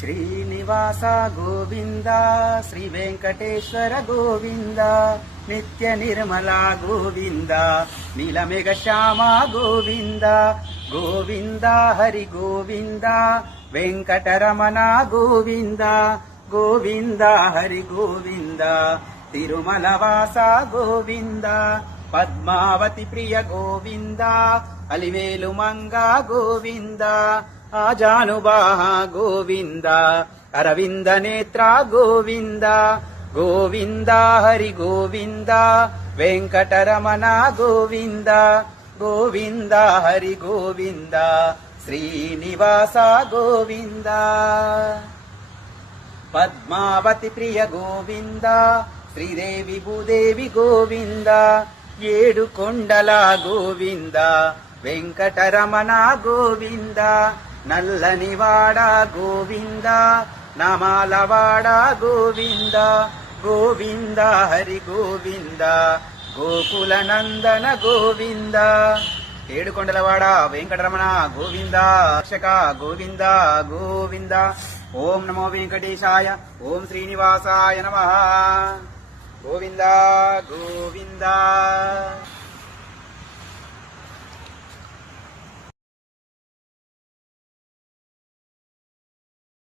శ్రీనివాస గోవింద, శ్రీ వెంకటేశ్వర గోవింద, నిత్య నిర్మల గోవింద, నీలమేఘ శ్యామ గోవింద, గోవింద హరి గోవింద, వెంకటరమణ గోవింద, గోవింద హరి గోవింద, తిరుమల వాస గోవింద, పద్మావతి ప్రియ గోవింద, అలివేలు మంగ గోవింద, ఆజానుబాహ గోవింద, అరవింద నేత్ర గోవింద, గోవింద హరి గోవింద, వెంకటరమణ గోవింద, గోవింద హరి గోవింద, శ్రీనివాస గోవింద, పద్మావతి ప్రియ గోవింద, శ్రీదేవి భూదేవి గోవింద, ఏడు కొండల గోవింద, వెంకటరమణ గోవింద, నల్లనివాడ గోవింద, నామాలవాడ గోవింద, గోవింద హరి గోవింద, గోకుల నందన గోవింద, ఏడు కొండలవాడ వెంకటరమణ గోవింద, రక్షక గోవింద గోవింద. ఓం నమో వెంకటేశాయ, ఓం శ్రీనివాసాయ నమః. గోవింద గోవింద.